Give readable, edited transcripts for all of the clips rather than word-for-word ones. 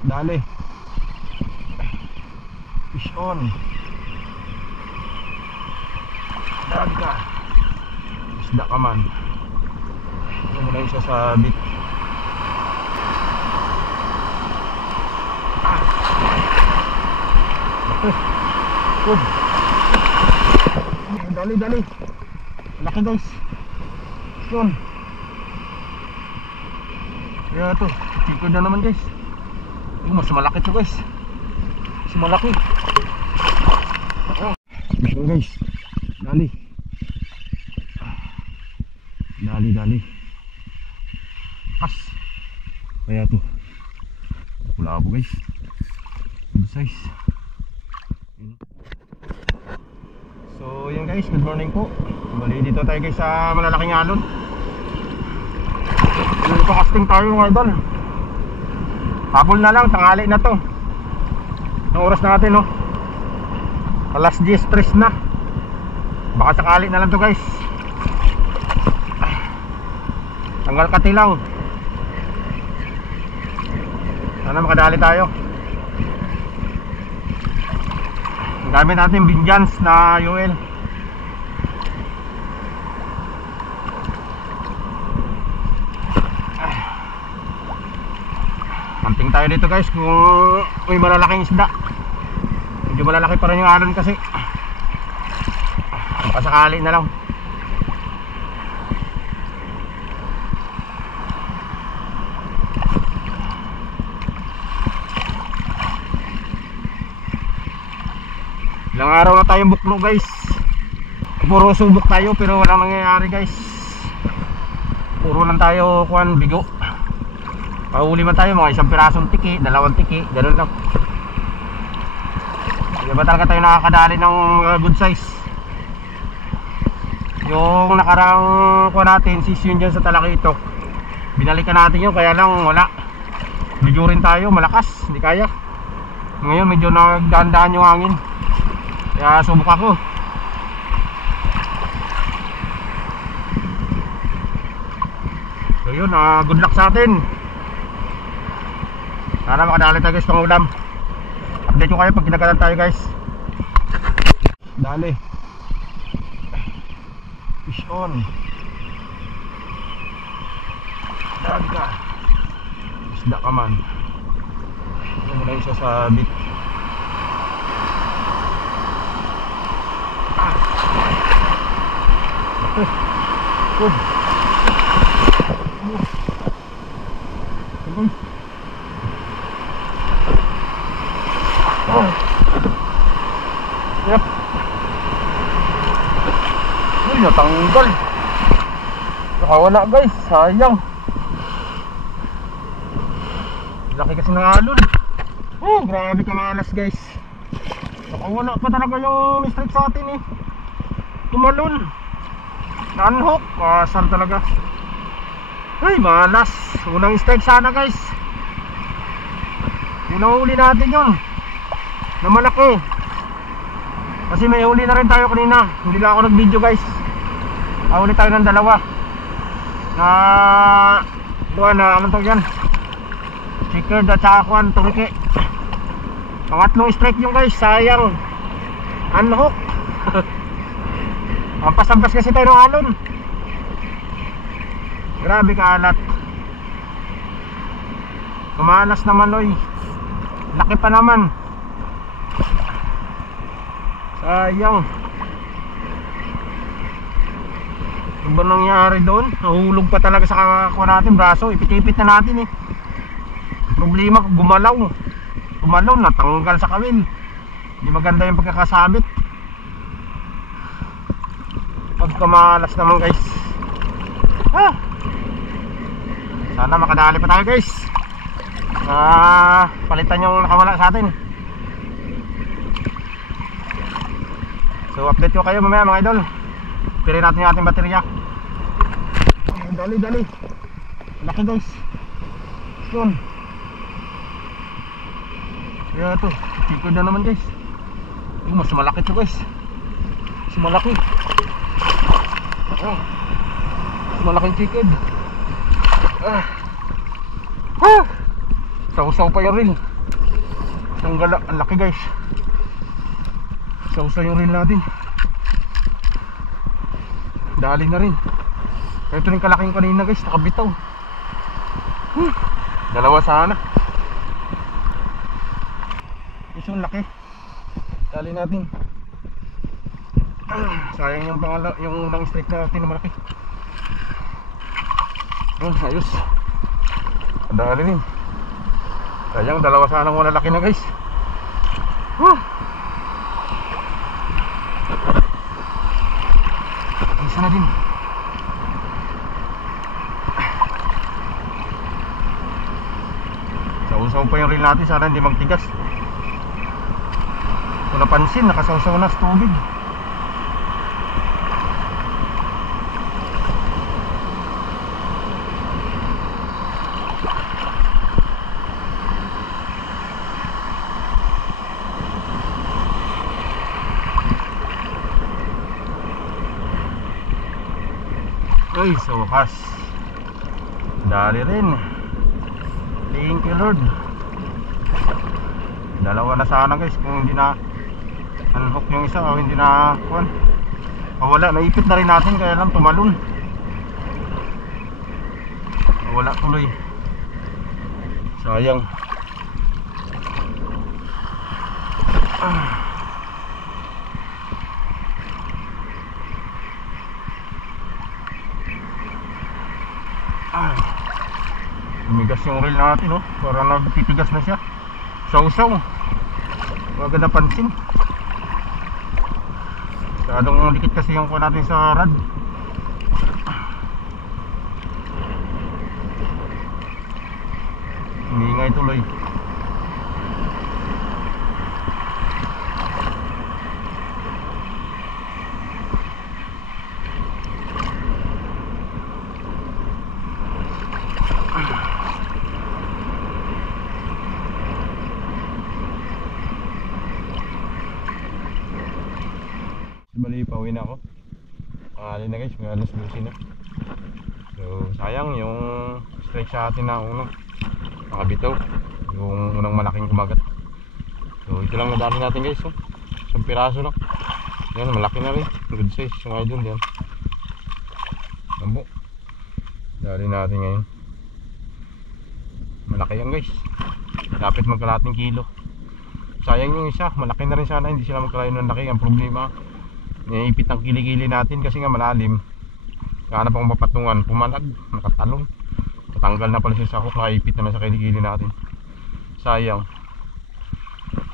Dali. Fish on. Daga. Isda ka man. Ito mo lang siya sa bit. Good. Dali, dali. Laki guys. Yun. Kaya ito, tikod na naman guys. Mas malaki ito guys. Mas malaki. Yun guys. Dali. Dali, dali. As. Kaya ito. Kulabo guys. Good size. So yun guys, good morning po. Bali dito tayo guys sa malalaking alon. Nagpa-casting tayo mga idol. Habol na lang, tanghali na to. Ang oras natin no, alas 10:03 na. Baka sakali na lang to guys. Tanggal kati lang. Sana makadali tayo. Gamit natin Binjans na UL. Hunting tayo dito guys kung may malalaking isda. Medyo malalaki pa rin yung alon kasi. Baka sakali na lang. Ilang araw na tayong buklo guys. Puro subok tayo pero walang nangyayari guys. Puro lang tayo kuhan, bigo. Pahuli man tayo mga isang pirasong tiki, dalawang tiki, ganoon lang. Hindi ba talaga tayo nakakadali ng good size. Yung nakarang kuha natin, sisyon dyan sa Talakitok, binalikan natin yun, kaya lang wala. Medyo rin tayo, malakas, hindi kaya. Ngayon medyo nagdaan-daan yung hangin, kaya subok ako. So yun, good luck sa atin. Sana makadali tayo guys pang ulam. Update ko kayo pag kinagatan tayo guys. Dali. Fish on. Daga. Isda ka man. Ito mo lang siya sa bit. Good. Yep. Uy, natanggal. Nakawala guys, sayang. Laki kasi ng alon. Oh, grabe kamalas guys. Nakawala pa talaga yung strike sa atin eh. Tumalon. Unhook, kasar talaga. Ay, malas. Unang strike sana guys. Pinahuli natin yun na malaki. Kasi may huli na rin tayo kanina. Hindi lang ako nag-video guys. Huli tayo ng dalawa na buwan na anong tawag yan, chickered at saka kuhan, turiki. Pangatlong strike yung guys, sayang. Unhook. Ampas-ampas kasi tayo ng alon. Grabe kaalat. Kumalas naman oy. Laki pa naman. Sayang. Ano ba nangyari doon? Nahulog pa talaga sa kakakuha natin, braso. Ipit-ipit na natin eh. Problema, gumalaw. Gumalaw, natanggal sa kawil. Hindi maganda yung pagkakasabit. Pagkamalas naman guys. Sana makadali pa tayo guys. Palitan yung nakawala sa atin. So update ko kayo mamaya mga idol. Pirin natin yung ating baterya. Dali, dali. Laki guys. Yun. Kaya ito, tikod na naman guys. Mas malaki ito guys. Mas malaki. Mas malaking tikod. Sausaw pa yung reel. Ang laki guys. Sausaw yung reel natin. Dali na rin. Ito rin kalaking kanina guys, nakabitaw. Dalawa sana. Ito yung laki. Dali natin. Sayang yung unang strike natin na malaki. Yun, ayos. Dali rin. Sayang, dalawa sanang malalaki na guys. Isa na din. Sausaw pa yung reel natin, sana hindi magtigas. Kung napansin, nakasawsaw na sa tubig. Ay, sa wakas dali rin. Thank you Lord. Dalawa na sana guys, kung hindi na unhook yung isa o hindi na wala, naipit na rin natin kaya lang tumalon. Wala tuloy. Sayang. Tumigas yung reel natin, oh. Parang nagtitigas na siya. Sausaw. Huwag na napansin. Masyadong dikit kasi yung kuha natin sa rod. Umingay tuloy. Bali, pauwi na ako. Pangali na guys, mga alas 12 na. So, sayang yung strike sa atin na unang nakabitaw. Yung unang malaking kumagat. So, ito lang nadali natin guys, oh. Isang piraso lang. Yan, malaki na rin. Good size, yung idol yan. Lambo. Dali natin ngayon. Malaki yan guys. Lapit magkalating kilo. Sayang yung isa, malaki na rin sana. Hindi sila magkalayo ng laki. Ang problema, iipit ang kilikili natin kasi nga malalim. Kahanap akong mapatungan, pumalag, nakatalong. Natanggal na pala siya sa hook, nakaipit na sa kilikili natin. Sayang.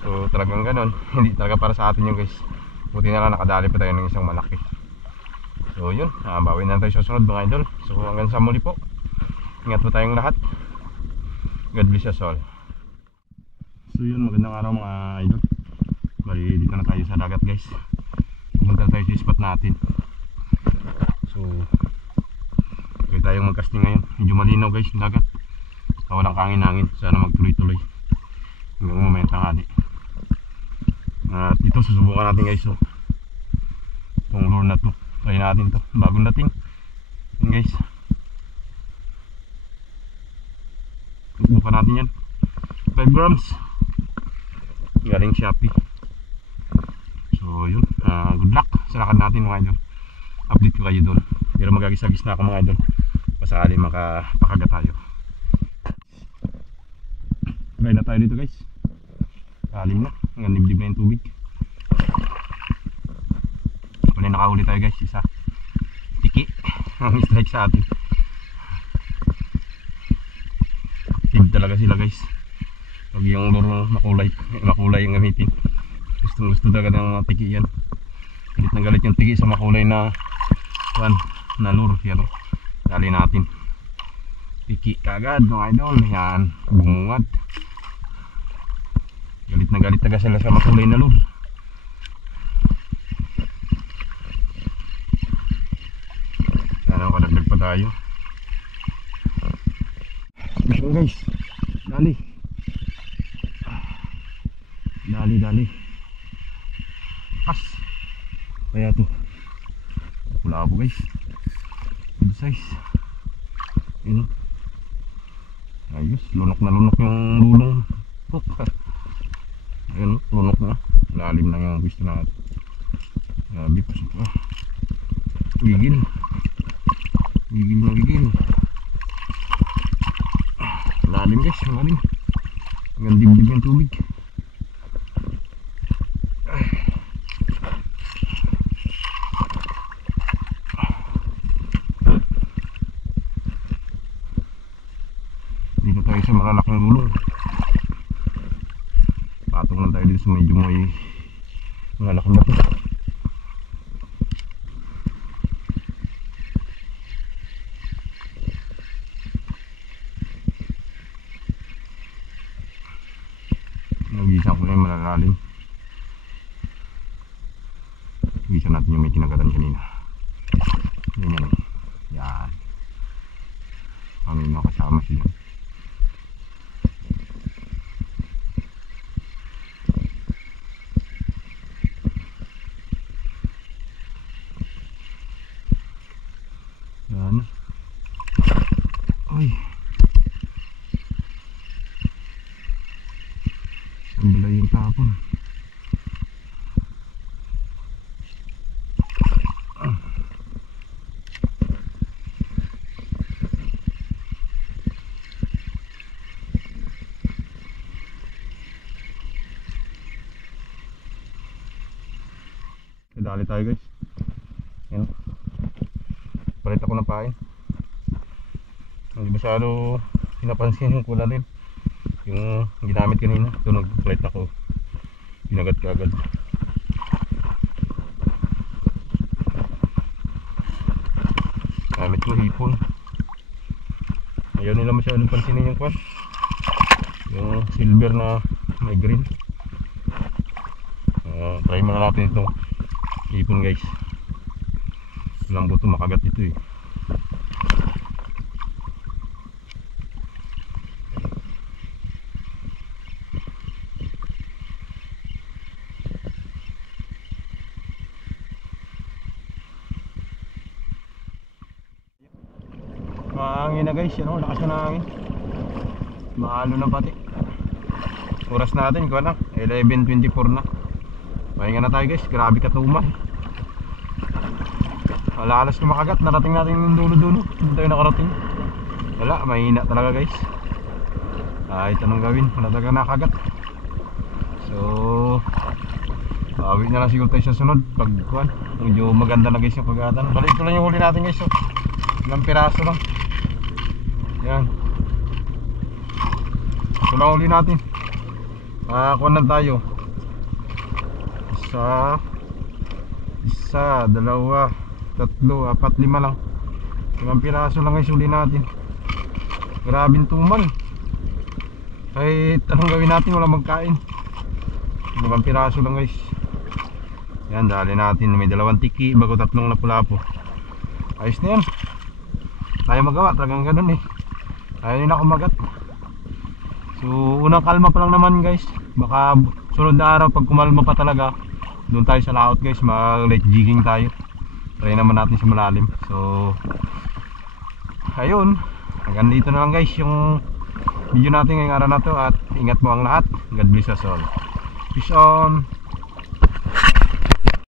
So talagang ganon. Hindi talaga para sa atin yung guys. Buti na lang nakadali pa tayo ng isang malaki. So yun, bawin na tayo sa sunod mga idol. So hanggang sa muli po. Ingat po tayong lahat. God bless us all. So yun, magandang araw mga idol. Bali dito na tayo sa dagat guys. Pumunta tayo sa spot natin. So okay tayong magcasting ngayon. Medyo malinaw guys yung dagat. Walang kangin-hangin. Sana magtuloy-tuloy hanggang mamaya tanghali. At ito susubukan natin guys. So itong lure na to, try natin to. Bagong dating. Yan guys. Subukan natin yan. 5 grams. Galing Shopee. So yun, good luck sa lakad natin mga idol. Update ko kayo doon. Pero magagis-agis na ako mga idol. Pasakali makapakagat tayo. Try na tayo dito guys. Kalim na, hanggang dibdib na yung tubig. Wala nakahuli tayo guys, isa tiki. Ang strike sa atin. Active talaga sila guys. Pag yung lure makulay yung gamitin. Gusto talaga ng mga tiki yan. Galit na galit yung tiki sa makulay na lure. Yan, dali natin. Tiki kagad mga idol. Yan, bungad. Galit na galit talaga sila sa makulay na lure. Sana makadagdag pa tayo. Mission guys, dali. Dali. As kaya to kulabo guys, good size. Yun, Ayos, lunok na lunok yung lulong. Ayun, lunok na. Lalim na yung gusto natin. Grabe, pasok pa. Gigil. Gigil na gigil. Lalim guys, lalim. Hanggang dibdib yung tubig. Dito tayo sa malalaking lulong. Patong lang tayo dito sa medyo may malalaking bato. Nagisa ko na yung malalalim. Gisa natin yung may kinagatan kanina. Yan yan. Yan. Kami mga kasama sila. Yan. Ay. Ang balay yung tapon. Dali tayo guys. Yan. Palit ako ng pain. Hindi masyado pinapansin yung kulang rin. Yung ginamit kanina. Ito nag-palit ako. Binagat ka agad. Gamit ko hipon. Ayaw nila masyadong pansinin yung kwan. Yung silver na may green. Try muna natin itong hipon guys. Walang buto makagat ito eh. Mahangin na guys, ano, lakas na hangin. Mahalo na pati. Oras natin ko na 11:24 na. Pahinga na tayo guys, grabe katuman. Alalas na makagat, narating natin yung dulo-dulo. Hindi tayo nakarating. Wala, mahina talaga guys. Kahit anong gawin, wala talaga nakagat. So awit na lang siguro tayo sa sunod. Pagkuhan, medyo maganda na guys yung pag-atan. Balik ito lang yung huli natin guys. So, ilang piraso lang. Yan. Ito lang huli natin. Kuhan na tayo. Isa, dalawa, tatlo, apat, lima lang. Ilang piraso lang guys huli natin. Grabing tuman. Kahit anong gawin natin wala magkain. 5 piraso lang guys. Yan, dali natin. May 2 tiki bago 3 lapu-lapu. Ayos na yan. Tayo magawa, talagang ganun eh. Ayaw nila kumagat. So unang kalma pa lang naman guys. Baka sunod na araw pag kumalma pa talaga, doon tayo sa layout guys, mag light jigging tayo. Try naman natin sa malalim. So ayun, hanggang dito na lang guys yung video natin ngayong araw na to. At ingat mo ang lahat. God bless us all. Peace on.